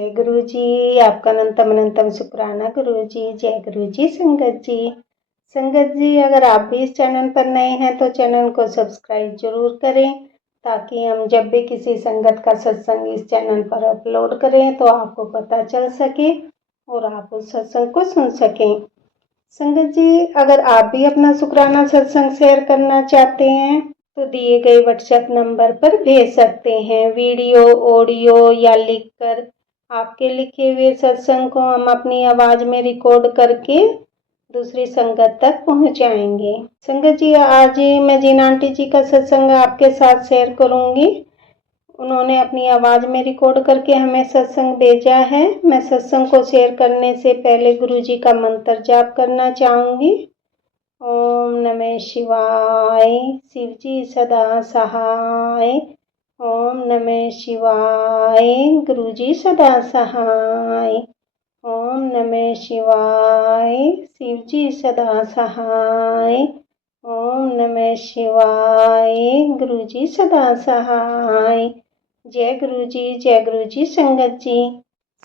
जय गुरु जी। आपका अनंतम अनंतम शुक्राना गुरु जी। जय गुरु जी। संगत जी, अगर आप भी इस चैनल पर नए हैं तो चैनल को सब्सक्राइब जरूर करें, ताकि हम जब भी किसी संगत का सत्संग इस चैनल पर अपलोड करें तो आपको पता चल सके और आप उस सत्संग को सुन सकें। संगत जी, अगर आप भी अपना शुक्राना सत्संग शेयर करना चाहते हैं तो दिए गए व्हाट्सएप नंबर पर भेज सकते हैं। वीडियो, ऑडियो या लिखकर आपके लिखे हुए सत्संग को हम अपनी आवाज में रिकॉर्ड करके दूसरी संगत तक पहुंचाएंगे। संगत जी, आज मैं जिन आंटी जी का सत्संग आपके साथ शेयर करूंगी, उन्होंने अपनी आवाज में रिकॉर्ड करके हमें सत्संग भेजा है। मैं सत्संग को शेयर करने से पहले गुरु जी का मंत्र जाप करना चाहूंगी। ओम नमः शिवाय, शिव जी सदा सहाय। ओम नमः शिवाय, गुरु जी सदा सहाय। ओम नमः शिवाय, शिव जी सदा सहाय। ओम नमः शिवाय, गुरु जी सदा सहाय। जय गुरु जी। जय गुरु जी।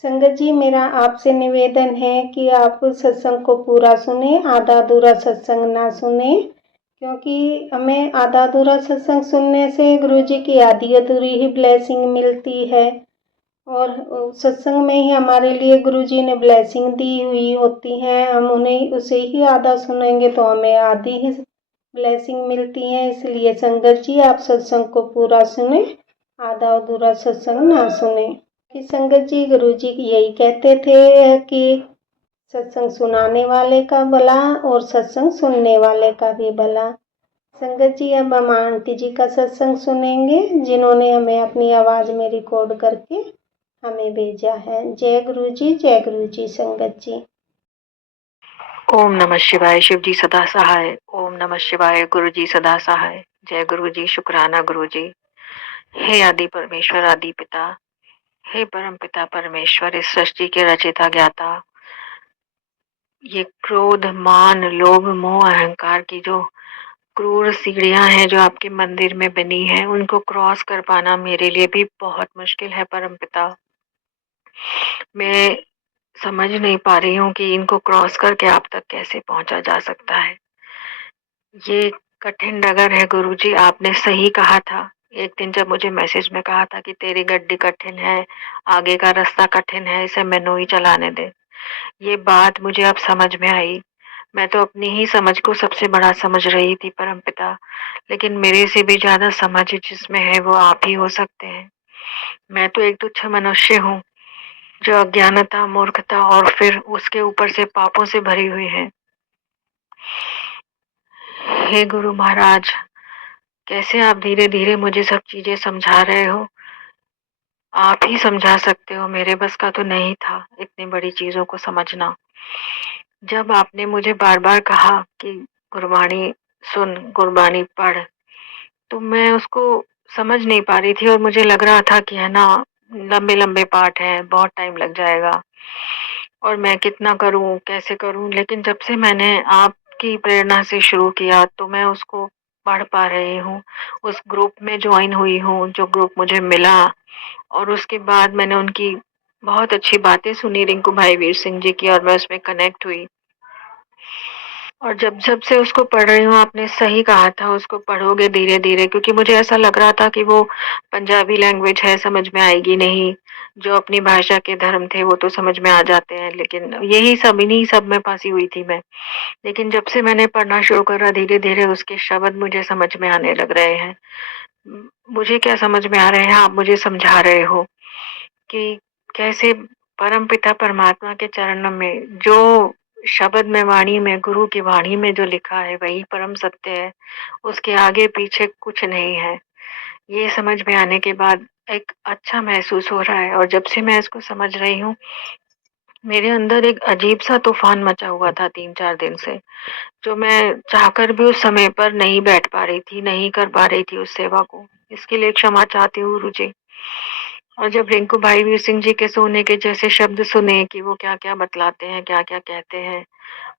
संगत जी, मेरा आपसे निवेदन है कि आप सत्संग को पूरा सुने, आधा अधूरा सत्संग ना सुने, क्योंकि हमें आधा अधूरा सत्संग सुनने से गुरु जी की आधी अधूरी ही ब्लेसिंग मिलती है, और सत्संग में ही हमारे लिए गुरु जी ने ब्लेसिंग दी हुई होती है। हम उन्हें उसे ही आधा सुनेंगे तो हमें आधी ही ब्लेसिंग मिलती है। इसलिए संगत जी, आप सत्संग को पूरा सुने, आधा अधूरा सत्संग ना सुने। कि संगत जी, गुरु जी यही कहते थे कि सत्संग सुनाने वाले का भला और सत्संग सुनने वाले का भी भला। संगत जी, अब हम आंटी जी का सत्संग सुनेंगे, जिन्होंने हमें अपनी आवाज में रिकॉर्ड करके हमें भेजा है। जय गुरु जी। जय गुरु जी। संगत जी, ओम नमः शिवाय, शिव जी सदा सहाय। ओम नमः शिवाय, गुरु जी सदा सहाय। जय गुरु जी। शुक्राना गुरु जी। हे आदि परमेश्वर, आदि पिता, हे परम पिता परमेश्वर, इस सृष्टि के रचयिता ज्ञाता, ये क्रोध, मान, लोभ, मोह, अहंकार की जो क्रूर सीढ़ियां हैं जो आपके मंदिर में बनी है, उनको क्रॉस कर पाना मेरे लिए भी बहुत मुश्किल है परम पिता। मैं समझ नहीं पा रही हूँ कि इनको क्रॉस करके आप तक कैसे पहुंचा जा सकता है। ये कठिन डगर है गुरुजी। आपने सही कहा था एक दिन, जब मुझे मैसेज में कहा था कि तेरी गड्डी कठिन है, आगे का रास्ता कठिन है, इसे मैनू ही चलाने दे। ये बात मुझे अब समझ में आई। मैं तो अपनी ही समझ को सबसे बड़ा समझ रही थी परमपिता, लेकिन मेरे से भी ज्यादा समझ जिसमें है वो आप ही हो सकते हैं। मैं तो एक तुच्छ मनुष्य हूँ जो अज्ञानता, मूर्खता और फिर उसके ऊपर से पापों से भरी हुई है। हे गुरु महाराज, कैसे आप धीरे धीरे मुझे सब चीजें समझा रहे हो। आप ही समझा सकते हो, मेरे बस का तो नहीं था इतनी बड़ी चीजों को समझना। जब आपने मुझे बार बार कहा कि गुरबाणी सुन, गुरबाणी पढ़, तो मैं उसको समझ नहीं पा रही थी और मुझे लग रहा था कि है ना, लंबे लंबे पाठ हैं, बहुत टाइम लग जाएगा और मैं कितना करूं, कैसे करूं। लेकिन जब से मैंने आपकी प्रेरणा से शुरू किया तो मैं उसको पढ़ पा रही हूँ, उस ग्रुप में ज्वाइन हुई हूँ जो ग्रुप मुझे मिला, और उसके बाद मैंने उनकी बहुत अच्छी बातें सुनी, रिंकू भाई वीर सिंह जी की, और मैं उसमें कनेक्ट हुई। और जब जब से उसको पढ़ रही हूँ, आपने सही कहा था उसको पढ़ोगे धीरे धीरे, क्योंकि मुझे ऐसा लग रहा था कि वो पंजाबी लैंग्वेज है, समझ में आएगी नहीं। जो अपनी भाषा के धर्म थे वो तो समझ में आ जाते हैं, लेकिन यही सब, इन्हीं सब में फंसी हुई थी मैं। लेकिन जब से मैंने पढ़ना शुरू करा, धीरे धीरे उसके शब्द मुझे समझ में आने लग रहे हैं। मुझे क्या समझ में आ रहे हैं, आप मुझे समझा रहे हो कि कैसे परम पिता परमात्मा के चरणों में जो शब्द में, वाणी में, गुरु की वाणी में जो लिखा है वही परम सत्य है, उसके आगे पीछे कुछ नहीं है। ये समझ में आने के बाद एक अच्छा महसूस हो रहा है, और जब से मैं इसको समझ रही हूँ, मेरे अंदर एक अजीब सा तूफान मचा हुआ था 3-4 दिन से, जो मैं चाहकर भी उस समय पर नहीं बैठ पा रही थी, नहीं कर पा रही थी उस सेवा को। इसके लिए क्षमा चाहती हूँ गुरु जी। और जब रिंकू भाई वीर सिंह जी के सोने के जैसे शब्द सुने कि वो क्या क्या बतलाते हैं, क्या क्या कहते हैं,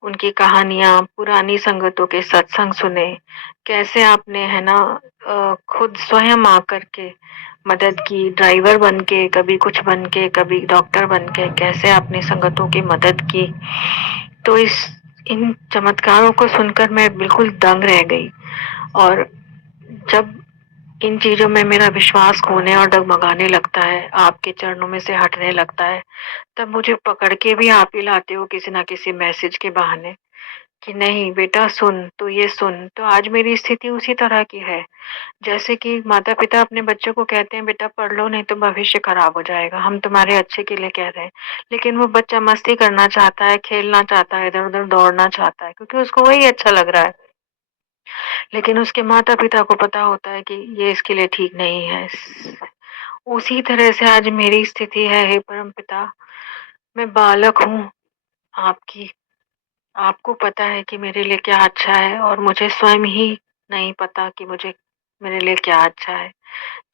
उनकी कहानियां, पुरानी संगतों के सत्संग सुने, कैसे आपने है ना खुद स्वयं आकर के मदद की, ड्राइवर बन के, कभी कुछ बन के, कभी डॉक्टर बन के, कैसे आपने संगतों की मदद की। तो इन चमत्कारों को सुनकर मैं बिल्कुल दंग रह गई। और जब इन चीजों में मेरा विश्वास खोने और डगमगाने लगता है, आपके चरणों में से हटने लगता है, तब मुझे पकड़ के भी आप ही लाते हो किसी ना किसी मैसेज के बहाने कि नहीं बेटा सुन, तो ये सुन। तो आज मेरी स्थिति उसी तरह की है, जैसे कि माता-पिता अपने बच्चों को कहते हैं बेटा पढ़ लो नहीं तो भविष्य खराब हो जाएगा, हम तुम्हारे अच्छे के लिए कह रहे हैं। लेकिन वो बच्चा मस्ती करना चाहता है, खेलना चाहता है, इधर-उधर दौड़ना चाहता है क्योंकि उसको वही अच्छा लग रहा है। लेकिन उसके माता-पिता को पता होता है कि ये इसके लिए ठीक नहीं है। उसी तरह से आज मेरी स्थिति है हे परमपिता। मैं बालक हूँ आपकी। आपको पता है कि मेरे लिए क्या अच्छा है और मुझे स्वयं ही नहीं पता कि मुझे मेरे लिए क्या अच्छा है।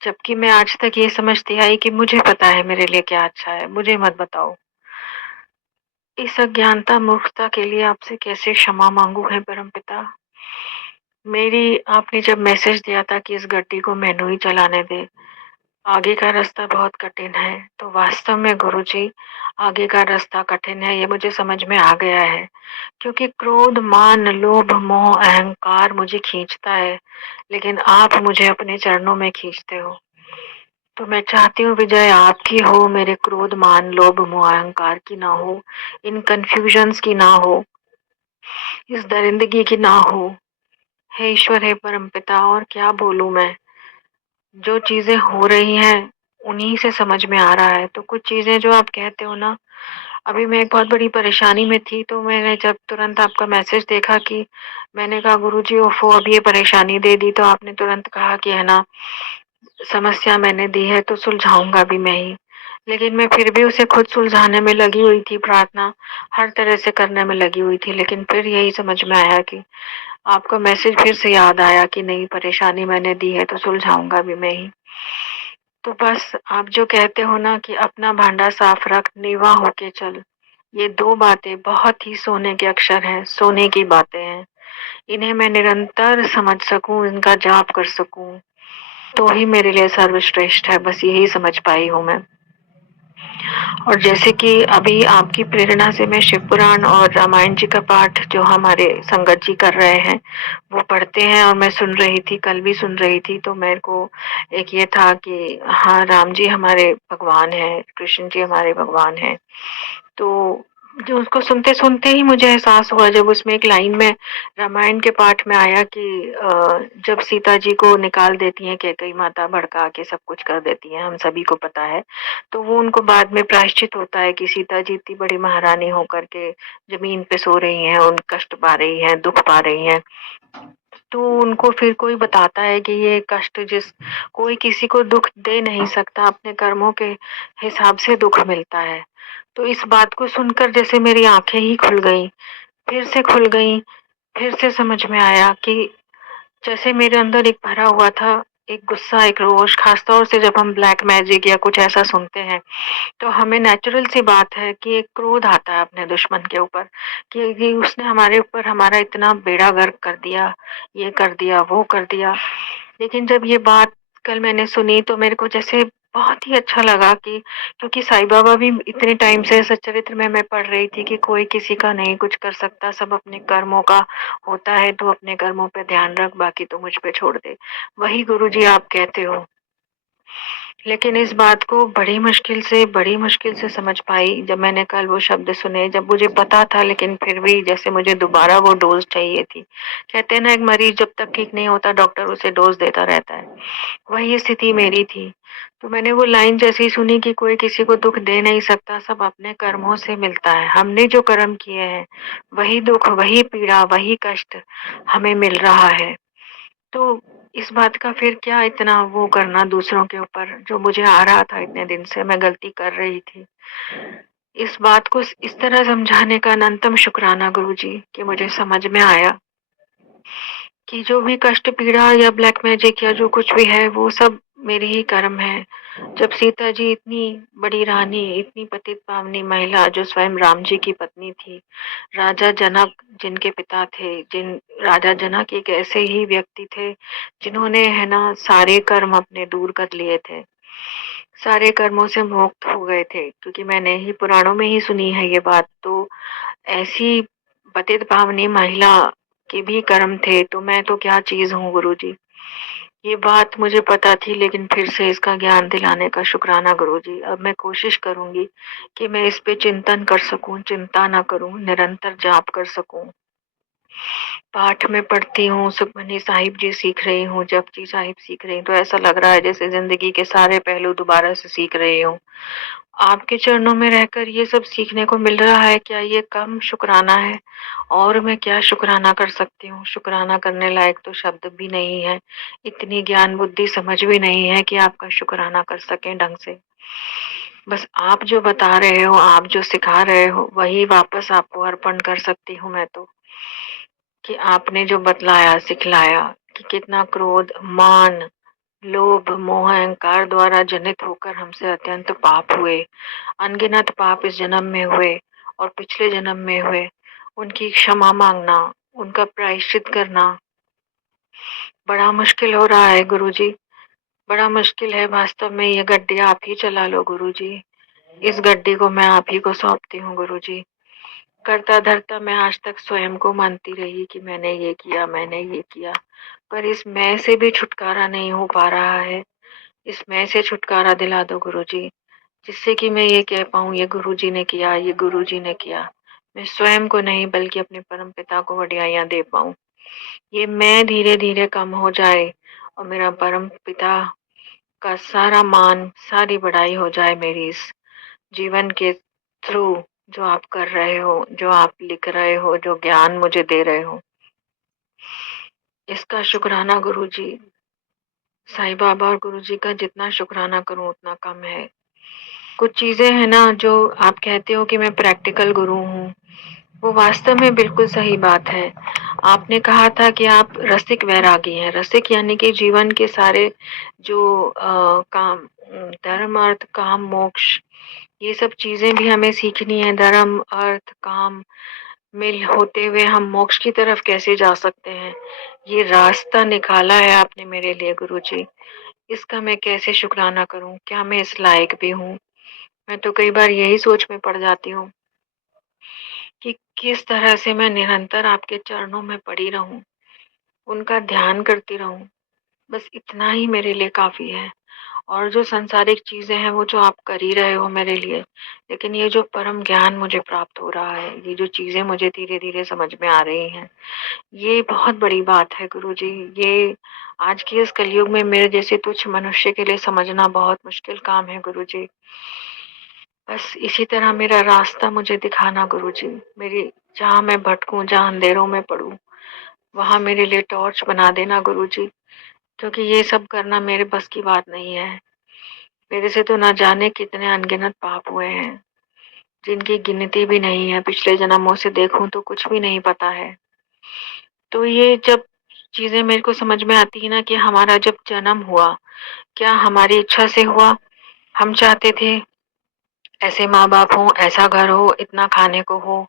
जबकि मैं आज तक ये समझती आई कि मुझे पता है मेरे लिए क्या अच्छा है, मुझे मत बताओ। इस अज्ञानता मूर्खता के लिए आपसे कैसे क्षमा मांगू है परमपिता। मेरी आपने जब मैसेज दिया था कि इस गड्डी को मैनू ही चलाने दे, आगे का रास्ता बहुत कठिन है, तो वास्तव में गुरुजी आगे का रास्ता कठिन है ये मुझे समझ में आ गया है। क्योंकि क्रोध, मान, लोभ, मोह, अहंकार मुझे खींचता है, लेकिन आप मुझे अपने चरणों में खींचते हो। तो मैं चाहती हूँ विजय आपकी हो, मेरे क्रोध, मान, लोभ, मोह, अहंकार की ना हो, इन कन्फ्यूजन्स की ना हो, इस दरिंदगी की ना हो। हे ईश्वर, हे परमपिता, और क्या बोलूं मैं। जो चीजें हो रही हैं उन्हीं से समझ में आ रहा है। तो कुछ चीजें जो आप कहते हो ना, अभी मैं एक बहुत बड़ी परेशानी में थी, तो मैंने जब तुरंत आपका मैसेज देखा कि मैंने कहा गुरुजी ओफो अब ये परेशानी दे दी, तो आपने तुरंत कहा कि है ना समस्या मैंने दी है तो सुलझाऊंगा भी मैं ही। लेकिन मैं फिर भी उसे खुद सुलझाने में लगी हुई थी, प्रार्थना हर तरह से करने में लगी हुई थी। लेकिन फिर यही समझ में आया कि आपका मैसेज फिर से याद आया कि नहीं परेशानी मैंने दी है तो सुलझाऊंगा भी मैं ही। तो बस आप जो कहते हो ना कि अपना भांडा साफ रख, नीवा होके चल, ये दो बातें बहुत ही सोने के अक्षर हैं, सोने की बातें हैं। इन्हें मैं निरंतर समझ सकूं, इनका जाप कर सकूं, तो ही मेरे लिए सर्वश्रेष्ठ है। बस यही समझ पाई हूँ मैं। और जैसे कि अभी आपकी प्रेरणा से मैं शिव पुराण और रामायण जी का पाठ जो हमारे संगत जी कर रहे हैं वो पढ़ते हैं, और मैं सुन रही थी, कल भी सुन रही थी। तो मेरे को एक ये था कि हाँ राम जी हमारे भगवान हैं, कृष्ण जी हमारे भगवान हैं। तो जो उसको सुनते सुनते ही मुझे एहसास हुआ, जब उसमें एक लाइन में रामायण के पाठ में आया कि जब सीता जी को निकाल देती हैं कैकई माता, भड़का के सब कुछ कर देती हैं, हम सभी को पता है। तो वो उनको बाद में प्रायश्चित होता है कि सीता जी इतनी बड़ी महारानी होकर के जमीन पे सो रही हैं, उन कष्ट पा रही हैं, दुख पा रही हैं। तो उनको फिर कोई बताता है कि ये कष्ट जिस कोई किसी को दुख दे नहीं सकता, अपने कर्मों के हिसाब से दुख मिलता है। तो इस बात को सुनकर जैसे मेरी आंखें ही खुल गई, फिर से खुल गई, फिर से समझ में आया कि जैसे मेरे अंदर एक भरा हुआ था, एक गुस्सा, एक रोष, खासतौर से जब हम ब्लैक मैजिक या कुछ ऐसा सुनते हैं, तो हमें नेचुरल सी बात है कि एक क्रोध आता है अपने दुश्मन के ऊपर कि उसने हमारे ऊपर हमारा इतना बेड़ा गर्क कर दिया, ये कर दिया, वो कर दिया। लेकिन जब ये बात कल मैंने सुनी तो मेरे को जैसे बहुत ही अच्छा लगा कि क्योंकि साईं बाबा भी इतने टाइम से सच्चरित्र में मैं पढ़ रही थी कि कोई किसी का नहीं कुछ कर सकता, सब अपने कर्मों का होता है, तो अपने कर्मों पे ध्यान रख, बाकी तो मुझ पे छोड़ दे। वही गुरुजी आप कहते हो। लेकिन इस बात को बड़ी मुश्किल से समझ पाई जब मैंने कल वो शब्द सुने, जब मुझे पता था लेकिन फिर भी जैसे मुझे दोबारा वो डोज चाहिए थी। कहते हैं ना एक मरीज जब तक ठीक नहीं होता डॉक्टर उसे डोज देता रहता है, वही स्थिति मेरी थी। तो मैंने वो लाइन जैसे ही सुनी कि कोई किसी को दुख दे नहीं सकता, सब अपने कर्मों से मिलता है। हमने जो कर्म किए हैं वही दुख, वही पीड़ा, वही कष्ट हमें मिल रहा है। तो इस बात का फिर क्या इतना वो करना दूसरों के ऊपर, जो मुझे आ रहा था इतने दिन से मैं गलती कर रही थी। इस बात को इस तरह समझाने का अनंतम शुक्राना गुरुजी कि मुझे समझ में आया कि जो भी कष्ट, पीड़ा या ब्लैक मैजिक या जो कुछ भी है वो सब मेरे ही कर्म है। जब सीता जी इतनी बड़ी रानी, इतनी पतित पावनी महिला जो स्वयं राम जी की पत्नी थी, राजा जनक जिनके पिता थे, जिन राजा जनक एक ऐसे ही व्यक्ति थे जिन्होंने है ना सारे कर्म अपने दूर कर लिए थे। सारे कर्मों से मुक्त हो गए थे, क्योंकि मैंने ही पुराणों में ही सुनी है ये बात। तो ऐसी पतित पावनी महिला के भी कर्म थे, तो मैं तो क्या चीज हूँ गुरुजी। ये बात मुझे पता थी, लेकिन फिर से इसका ज्ञान दिलाने का शुक्राना गुरुजी। अब मैं कोशिश करूंगी कि मैं इस पे चिंतन कर सकूं, चिंता ना करूं, निरंतर जाप कर सकूं। पाठ में पढ़ती हूँ, सुखमनी साहिब जी सीख रही हूँ, जपजी साहिब सीख रही हूँ, तो ऐसा लग रहा है जैसे जिंदगी के सारे पहलू दोबारा से सीख रही हूँ। आपके चरणों में रहकर ये सब सीखने को मिल रहा है। क्या ये कम शुक्राना है? और मैं क्या शुक्राना कर सकती हूँ? शुक्राना करने लायक तो शब्द भी नहीं है, इतनी ज्ञान बुद्धि समझ भी नहीं है कि आपका शुक्राना कर सकें ढंग से। बस आप जो बता रहे हो, आप जो सिखा रहे हो, वही वापस आपको अर्पण कर सकती हूँ मैं तो। कि आपने जो बतलाया, सिखलाया कि कितना क्रोध, मान, लोभ, मोह, अहंकार द्वारा जनित होकर हमसे अत्यंत पाप हुए, अनगिनत पाप इस जन्म में हुए और पिछले जन्म में हुए, उनकी क्षमा मांगना, उनका प्रायश्चित करना बड़ा मुश्किल हो रहा है गुरुजी। बड़ा मुश्किल है वास्तव में। ये गड्डी आप ही चला लो गुरुजी। इस गड्डी को मैं आप ही को सौंपती हूँ गुरुजी। करता धरता मैं आज तक स्वयं को मानती रही कि मैंने ये किया, मैंने ये किया, पर इस मैं से भी छुटकारा नहीं हो पा रहा है। इस मैं से छुटकारा दिला दो गुरुजी, जिससे कि मैं ये कह पाऊँ ये गुरुजी ने किया, ये गुरुजी ने किया। मैं स्वयं को नहीं बल्कि अपने परम पिता को वडियाइयाँ दे पाऊँ। ये मैं धीरे धीरे कम हो जाए और मेरा परम पिता का सारा मान, सारी बड़ाई हो जाए मेरी इस जीवन के थ्रू। जो आप कर रहे हो, जो आप लिख रहे हो, जो ज्ञान मुझे दे रहे हो, इसका शुक्राना गुरुजी। साईं बाबा और गुरुजी का जितना शुक्राना करूं उतना कम है। कुछ चीजें हैं ना जो आप कहते हो कि मैं प्रैक्टिकल गुरु हूँ, वो वास्तव में बिल्कुल सही बात है। आपने कहा था कि आप रसिक वैरागी हैं। रसिक यानी कि जीवन के सारे जो काम, धर्म, अर्थ, काम, मोक्ष, ये सब चीजें भी हमें सीखनी है। धर्म, अर्थ, काम मिल होते हुए हम मोक्ष की तरफ कैसे जा सकते हैं, ये रास्ता निकाला है आपने मेरे लिए गुरुजी। इसका मैं कैसे शुक्राना करूं? क्या मैं इस लायक भी हूँ? मैं तो कई बार यही सोच में पड़ जाती हूँ कि किस तरह से मैं निरंतर आपके चरणों में पड़ी रहूं, उनका ध्यान करती रहूं। बस इतना ही मेरे लिए काफी है। और जो सांसारिक चीजें हैं वो जो आप कर ही रहे हो मेरे लिए, लेकिन ये जो परम ज्ञान मुझे प्राप्त हो रहा है, ये जो चीजें मुझे धीरे धीरे समझ में आ रही हैं, ये बहुत बड़ी बात है गुरुजी। ये आज की इस कलयुग में मेरे जैसे तुच्छ मनुष्य के लिए समझना बहुत मुश्किल काम है गुरुजी। बस इसी तरह मेरा रास्ता मुझे दिखाना गुरुजी। मेरी जहाँ मैं भटकूं, जहाँ अंधेरों में पड़ूं, वहां मेरे लिए टॉर्च बना देना गुरुजी, क्योंकि ये सब करना मेरे बस की बात नहीं है। मेरे से तो ना जाने कितने अनगिनत पाप हुए हैं, जिनकी गिनती भी नहीं है। पिछले जन्मों से देखूं तो कुछ भी नहीं पता है। तो ये जब चीजें मेरे को समझ में आती है ना कि हमारा जब जन्म हुआ, क्या हमारी इच्छा से हुआ? हम चाहते थे ऐसे माँ बाप हो, ऐसा घर हो, इतना खाने को हो,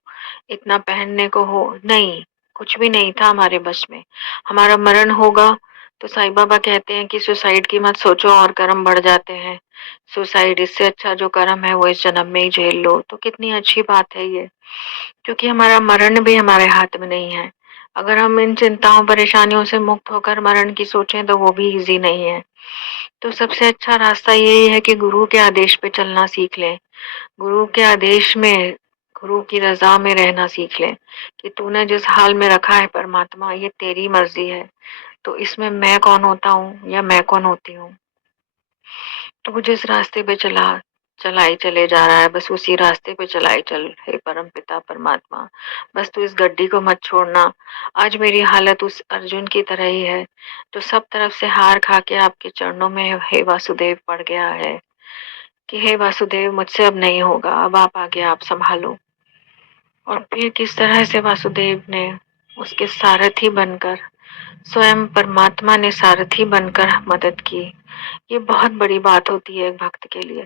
इतना पहनने को हो? नहीं, कुछ भी नहीं था हमारे बस में। हमारा मरण होगा तो साईं बाबा कहते हैं कि सुसाइड की मत सोचो और कर्म बढ़ जाते हैं। सुसाइड, इससे अच्छा जो कर्म है वो इस जन्म में ही झेल लो। तो कितनी अच्छी बात है ये, क्योंकि हमारा मरण भी हमारे हाथ में नहीं है। अगर हम इन चिंताओं परेशानियों से मुक्त होकर मरण की सोचें तो वो भी इजी नहीं है। तो सबसे अच्छा रास्ता यही है कि गुरु के आदेश पे चलना सीख लें। गुरु के आदेश में, गुरु की रजा में रहना सीख लें कि तूने जिस हाल में रखा है परमात्मा, ये तेरी मर्जी है। तो इसमें मैं कौन होता हूँ या मैं कौन होती हूँ? तो वो जिस रास्ते पे चलाई चले जा रहा है, बस उसी रास्ते पे चलाई चल। हे परम पिता परमात्मा, बस तू इस गड्डी को मत छोड़ना। आज मेरी हालत उस अर्जुन की तरह ही है, तो सब तरफ से हार खा के आपके चरणों में हे वासुदेव पड़ गया है कि हे वासुदेव मुझसे अब नहीं होगा, अब आप आगे, आप संभालो। और फिर किस तरह से वासुदेव ने उसके सारथी बनकर, स्वयं परमात्मा ने सारथी बनकर मदद की। ये बहुत बड़ी बात होती है एक भक्त के लिए,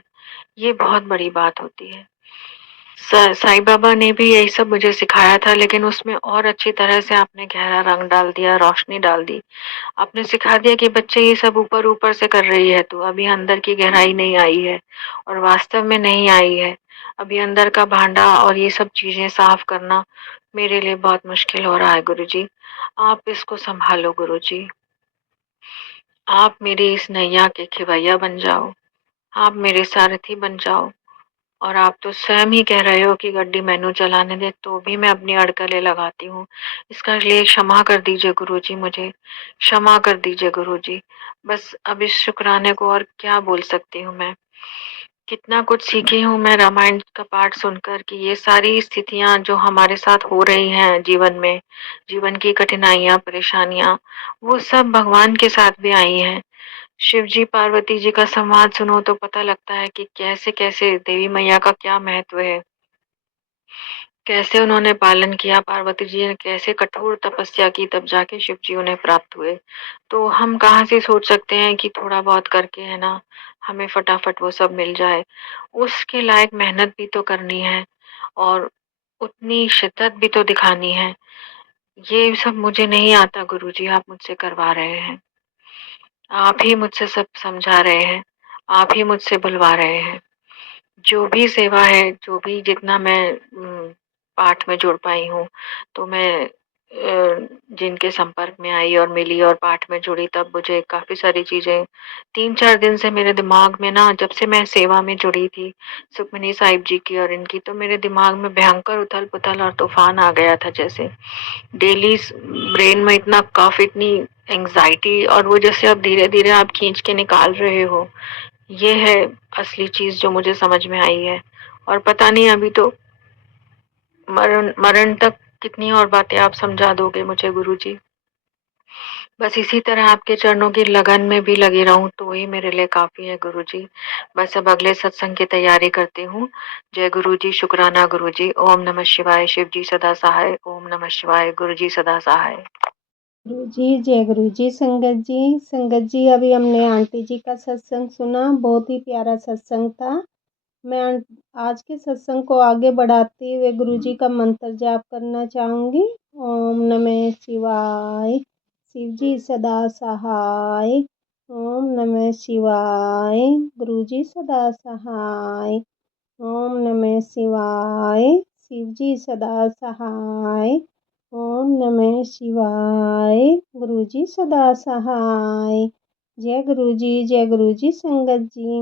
ये बहुत बड़ी बात होती है। साईं बाबा ने भी यही सब मुझे सिखाया था, लेकिन उसमें और अच्छी तरह से आपने गहरा रंग डाल दिया, रोशनी डाल दी। आपने सिखा दिया कि बच्चे ये सब ऊपर-ऊपर से कर रही है तू, अभी अंदर की गहराई नहीं आई है और वास्तव में नहीं आई है। अभी अंदर का भांडा और ये सब चीज़ें साफ करना मेरे लिए बहुत मुश्किल हो रहा है गुरुजी। आप इसको सँभालो गुरुजी। आप मेरी इस नैया के खिवैया बन जाओ। आप मेरे सारथी बन जाओ। और आप तो स्वयं ही कह रहे हो कि गड्डी मैनू चलाने दे, तो भी मैं अपनी अड़कलें लगाती हूँ। इसका लिए क्षमा कर दीजिए गुरुजी मुझे, क्षमा कर दीजिए गुरुजी। बस अब इस शुक्राने को और क्या बोल सकती हूँ मैं। कितना कुछ सीखी हूँ मैं रामायण का पाठ सुनकर कि ये सारी स्थितियाँ जो हमारे साथ हो रही हैं जीवन में, जीवन की कठिनाइयाँ, परेशानियाँ, वो सब भगवान के साथ भी आई हैं। शिव जी पार्वती जी का संवाद सुनो तो पता लगता है कि कैसे-कैसे देवी मैया का क्या महत्व है। कैसे उन्होंने पालन किया, पार्वती जी ने कैसे कठोर तपस्या की तब जाके शिव जी उन्हें प्राप्त हुए। तो हम कहाँ से सोच सकते हैं कि थोड़ा बहुत करके है ना, हमें फटाफट वो सब मिल जाए। उसके लायक मेहनत भी तो करनी है और उतनी शिद्दत भी तो दिखानी है। ये सब मुझे नहीं आता गुरुजी, आप मुझसे करवा रहे हैं। आप ही मुझसे सब समझा रहे हैं, आप ही मुझसे बुलवा रहे हैं। जो भी सेवा है, जो भी जितना मैं पाठ में जुड़ पाई हूँ, तो मैं जिनके संपर्क में आई और मिली और पाठ में जुड़ी तब मुझे काफ़ी सारी चीज़ें 3-4 दिन से मेरे दिमाग में ना जब से मैं सेवा में जुड़ी थी, सुखमनी साहिब जी की और इनकी, तो मेरे दिमाग में भयंकर उथल-पुथल और तूफ़ान आ गया था जैसे। डेली ब्रेन में इतना कफ, इतनी एंग्जाइटी और वो जैसे अब धीरे-धीरे आप खींच के निकाल रहे हो। ये है असली चीज़ जो मुझे समझ में आई है और पता नहीं अभी तो मरण मरण तक कितनी और बातें आप समझा दोगे मुझे गुरुजी। बस इसी तरह आपके चरणों की लगन में भी लगी रहूं तो ही मेरे लिए काफ़ी है गुरुजी। बस अब अगले सत्संग की तैयारी करती हूँ। जय गुरुजी, शुक्राना गुरुजी। ओम नमः शिवाय, शिव जी सदा सहाय। ओम नमः शिवाय, गुरुजी सदा सहाय। गुरु जी, जय गुरु जी। संगत जी अभी हमने आंटी जी का सत्संग सुना, बहुत ही प्यारा सत्संग था। मैं आज के सत्संग को आगे बढ़ाते हुए गुरु जी का मंत्र जाप करना चाहूँगी। ओम नमः शिवाय, शिव जी सदा सहाय। ओम नमः शिवाय, गुरु जी सदा सहाय। ओम नमः शिवाय, शिव जी सदा सहाय। ओम नमः शिवाय, गुरु जी सदा सहाय। जय गुरु जी, जय गुरु जी। संगत जी